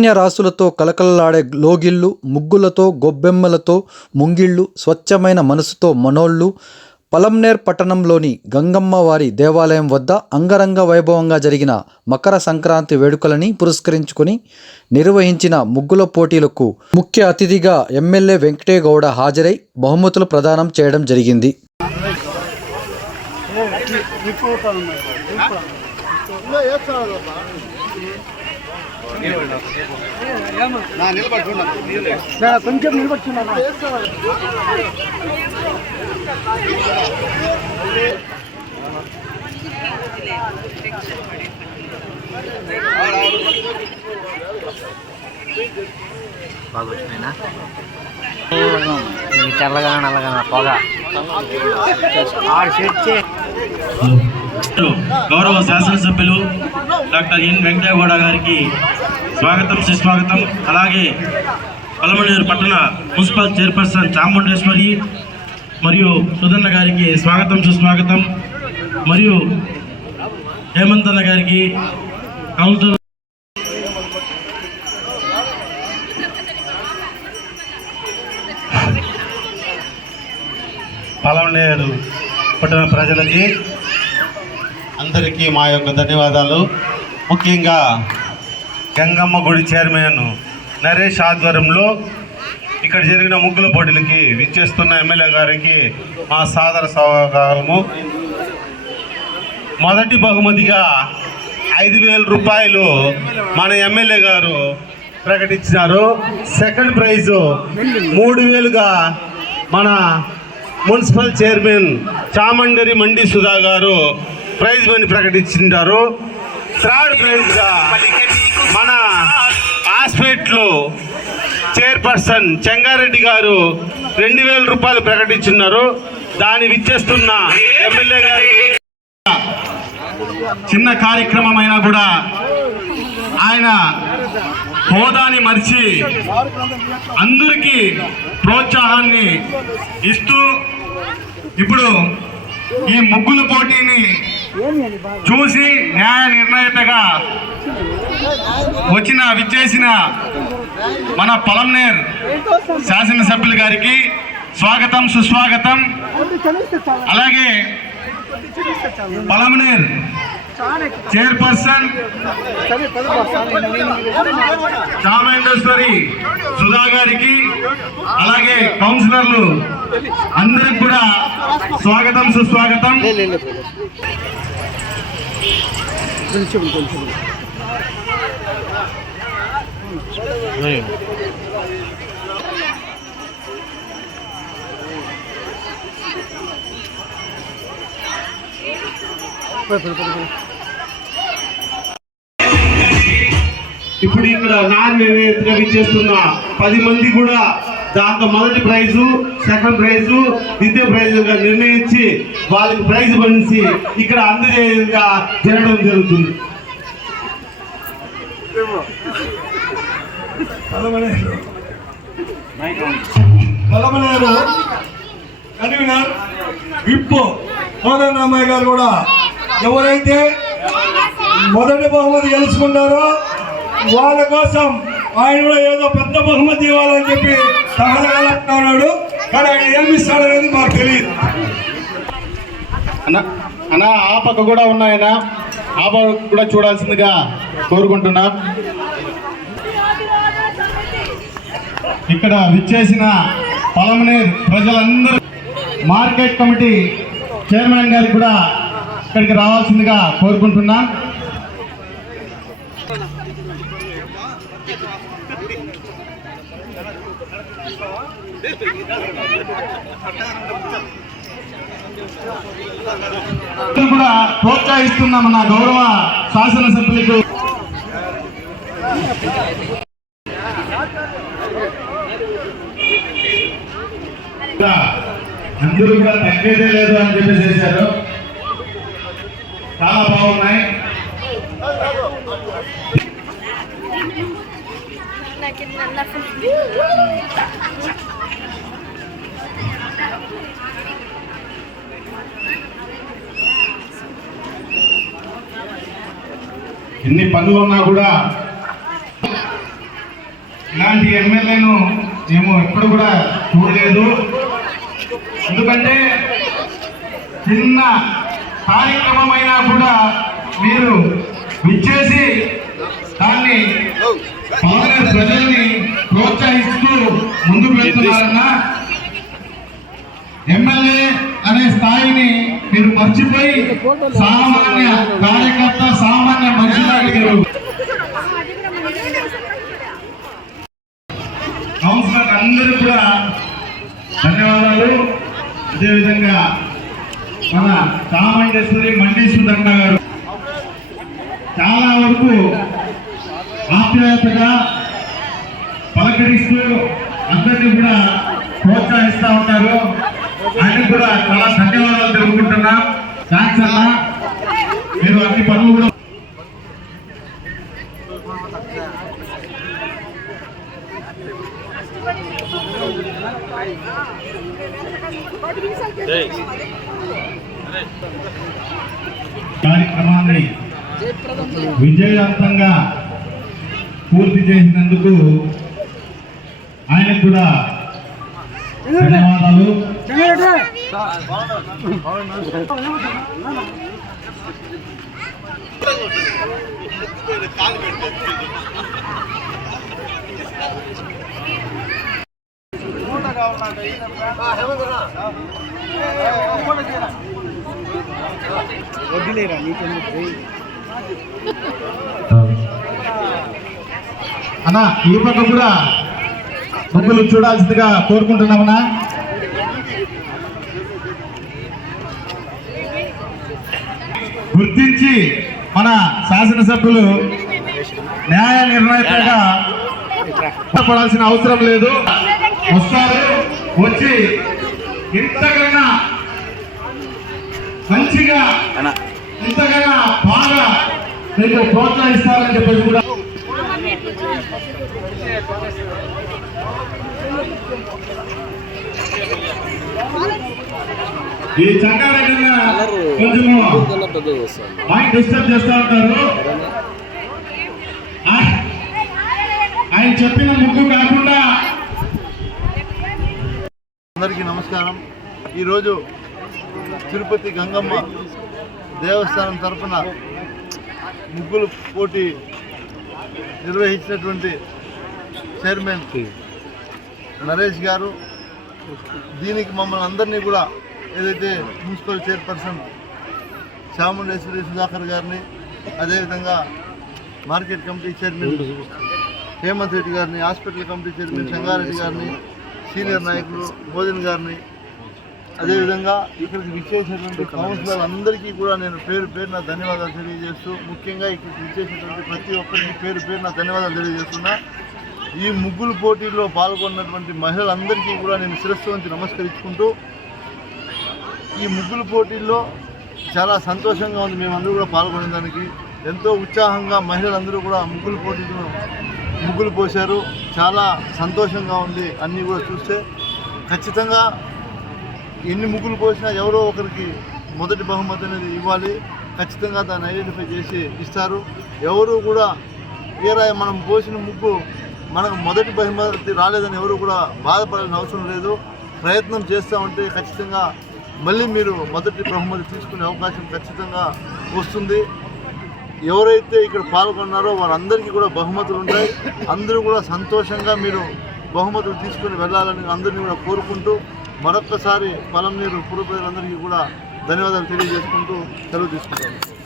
ధాన్య రాసులతో కలకలలాడే లోగిళ్ళు ముగ్గులతో గొబ్బెమ్మలతో ముంగిళ్ళు స్వచ్ఛమైన మనసుతో మనోళ్ళు పలంనేర్ పట్టణంలోని గంగమ్మ వారి దేవాలయం వద్ద అంగరంగ వైభవంగా జరిగిన మకర సంక్రాంతి వేడుకలని పురస్కరించుకొని నిర్వహించిన ముగ్గుల పోటీలకు ముఖ్య అతిథిగా ఎమ్మెల్యే వెంకటేగౌడ హాజరై బహుమతులు ప్రదానం చేయడం జరిగింది కొంచెం నిలబడుతున్నా బాగా వచ్చినాయినా ఈ తెల్లగా నల్లగా పొగ ఆడు సెట్ చే గౌరవ శాసనసభ్యులు డాక్టర్ ఎన్ వెంకటేగౌడ గారికి స్వాగతం సుస్వాగతం. అలాగే పలమనేరు పట్టణ మున్సిపల్ చైర్పర్సన్ చాముండేశ్వరి మరియు సుధన్న గారికి స్వాగతం సుస్వాగతం. మరియు హేమంత్ అన్న గారికి కౌన్సిలర్ పలమనేరు పట్టణ ప్రజలకి అందరికీ మా యొక్క ధన్యవాదాలు. ముఖ్యంగా గంగమ్మ గుడి చైర్మన్ నరేష్ ఆధ్వర్యంలో ఇక్కడ జరిగిన ముగ్గుల పోటీలకి విచ్చేస్తున్న ఎమ్మెల్యే గారికి మా సాదర సహకారము మొదటి బహుమతిగా ఐదు వేల రూపాయలు మన ఎమ్మెల్యే గారు ప్రకటించినారు. సెకండ్ ప్రైజు మూడు వేలుగా మన మున్సిపల్ చైర్మన్ చామండరి మండి సుధా గారు ప్రైజ్ మనీ ప్రకటించారు థర్డ్ ప్రైజ్గా మన హాస్పిటల్ చైర్పర్సన్ చెంగారెడ్డి గారు రెండు వేల రూపాయలు ప్రకటించున్నారు. దాన్ని విచ్చేస్తున్న ఎమ్మెల్యే గారి చిన్న కార్యక్రమం అయినా కూడా ఆయన హోదాని మరిచి అందరికీ ప్రోత్సాహాన్ని ఇస్తూ ఇప్పుడు ఈ ముగ్గుల పోటీని చూసి న్యాయ నిర్ణయతగా వచ్చిన విచ్చేసిన మన పొలంనేర్ శాసనసభ్యులు గారికి స్వాగతం సుస్వాగతం. అలాగే పొలంనేర్ చైర్పర్సన్ చామేండేశ్వరి సుధా గారికి అలాగే కౌన్సిలర్లు అందరికి కూడా స్వాగతం సుస్వాగతం. ఇప్పుడు ఇక్కడ నాణ్యతగా విచ్చేస్తున్న పది మంది కూడా దాంతో మొదటి ప్రైజు సెకండ్ ప్రైజు ద్వితీయ ప్రైజుగా నిర్ణయించి వాళ్ళకి ప్రైజ్ పంచి ఇక్కడ అందజేయగా జరగడం జరుగుతుంది. పలమనేరు కన్వీనర్ విప్పు మోదన్ రామయ్య గారు కూడా ఎవరైతే మొదటి బహుమతి గెలుచుకున్నారో వాళ్ళ కోసం ఆయన కూడా ఏదో పెద్ద బహుమతి ఇవ్వాలని చెప్పి తహలగలుగుతున్నాడు కానీ ఆయన ఏమి ఇస్తాడనేది మాకు తెలియదు. అన్న అన్న ఆ పక్క కూడా ఉన్నాయనా ఆ పక్క కూడా చూడాల్సిందిగా కోరుకుంటున్నా. ఇక్కడ విచ్చేసిన పొలమనేర్ ప్రజలందరూ మార్కెట్ కమిటీ చైర్మన్ గారికి కూడా ఇక్కడికి రావాల్సిందిగా కోరుకుంటున్నాను కూడా ప్రోత్సహిస్తున్నాం మన గౌరవ శాసనసభ్యులకు. అందరూ కూడా తగ్గేదే లేదు అని చెప్పి చేశారు. చాలా బాగున్నాయి. నాకు నల్ల ఎన్ని పనులు ఉన్నా కూడా ఇలాంటి ఎమ్మెల్యేను మేము ఎప్పుడు కూడా చూడలేదు. ఎందుకంటే చిన్న కార్యక్రమమైనా కూడా మీరు విచ్చేసి దాన్ని పాలన ప్రజల్ని ప్రోత్సహిస్తూ ముందుకు వెళ్తున్నారన్నా ఎమ్మెల్యే అనే స్థాయిని మీరు మర్చిపోయి సామాన్య కార్యకర్త సామాన్య మనుషులు అడిగారు. కౌన్సిలర్ అందరూ కూడా ధన్యవాదాలు. అదేవిధంగా మన చామండేశ్వరి మండేశ్వరి సుధర్ణ గారు. చాలా వరకు ఆప్యాయతగా పలకరిస్తూ అందరినీ కూడా ప్రోత్సహిస్తూ ఉంటారు. ఆయన కూడా చాలా ధన్యవాదాలు తెలుపుకుంటున్నా. థ్యాంక్స్ అన్న. మీరు అన్ని పనులు కూడా కార్యక్రమాన్ని విజయవంతంగా పూర్తి చేసినందుకు ఆయనకు కూడా ధన్యవాదాలు. వద్దులేరా నీకెందుకు? అన్న ఈ పక్క కూడా ముగ్గులు చూడాల్సిందిగా కోరుకుంటున్నామన్నా. గుర్తించి మన శాసనసభ్యులు న్యాయ నిర్ణేతగా పడాల్సిన అవసరం లేదు. వస్తారు వచ్చి ఇంతకన్నా మంచిగా ఇంతకన్నా బాగా మీకు ప్రోత్సహిస్తారని చెప్పేసి కూడా ఈ చంగారెడ్డి కొంచెము మైండ్ డిస్టర్బ్ చేస్తూ ఉంటారు. ఆ- ఆయన చెప్పిన ముగ్గు కాకుండా. అందరికీ నమస్కారం. ఈరోజు తిరుపతి గంగమ్మ దేవస్థానం తరపున ముగ్గులు పోటీ నిర్వహించినటువంటి చైర్మన్ నరేష్ గారు. దీనికి మమ్మల్ని అందరినీ కూడా ఏదైతే మున్సిపల్ చైర్పర్సన్ చాముండేశ్వరి సుధాకర్ గారిని అదేవిధంగా market committee chairman Hemanth Reddy గారిని హాస్పిటల్ కమిటీ చైర్మన్ సంగారెడ్డి గారిని సీనియర్ నాయకులు మోదన్ గారిని అదేవిధంగా ఇక్కడికి విచ్చేసినటువంటి కౌన్సిలర్ అందరికీ కూడా నేను పేరు పేరు నా ధన్యవాదాలు తెలియజేస్తూ ముఖ్యంగా ఇక్కడికి విచ్చేసినటువంటి ప్రతి ఒక్కరికి పేరు పేరు నా ధన్యవాదాలు తెలియజేస్తున్నా. ఈ ముగ్గులు పోటీల్లో పాల్గొన్నటువంటి మహిళలందరికీ కూడా నేను శిరస్సు నుంచి నమస్కరించుకుంటూ ఈ ముగ్గులు పోటీల్లో చాలా సంతోషంగా ఉంది మేమందరూ కూడా పాల్గొనే దానికి ఎంతో ఉత్సాహంగా మహిళలందరూ కూడా ముగ్గులు పోటీలో ముగ్గులు పోశారు. చాలా సంతోషంగా ఉంది అన్నీ కూడా చూస్తే. ఖచ్చితంగా ఎన్ని ముగ్గులు పోసినా ఎవరో ఒకరికి మొదటి బహుమతి అనేది ఇవ్వాలి. ఖచ్చితంగా దాన్ని ఐడెంటిఫై చేసి ఇస్తారు. ఎవరు కూడా ఏరా మనం పోసిన ముగ్గు మనకు మొదటి బహుమతి రాలేదని ఎవరు కూడా బాధపడాల్సిన అవసరం లేదు. ప్రయత్నం చేస్తూ ఉంటే ఖచ్చితంగా మళ్ళీ మీరు మొదటి బహుమతి తీసుకునే అవకాశం ఖచ్చితంగా వస్తుంది. ఎవరైతే ఇక్కడ పాల్గొన్నారో వారందరికీ కూడా బహుమతులు ఉంటాయి. అందరూ కూడా సంతోషంగా మీరు బహుమతులు తీసుకుని వెళ్ళాలని అందరినీ కూడా కోరుకుంటూ మరొక్కసారి పొలం నీరు పుర ప్రజలందరికీ కూడా ధన్యవాదాలు తెలియజేసుకుంటూ సెలవు తీసుకుంటాను.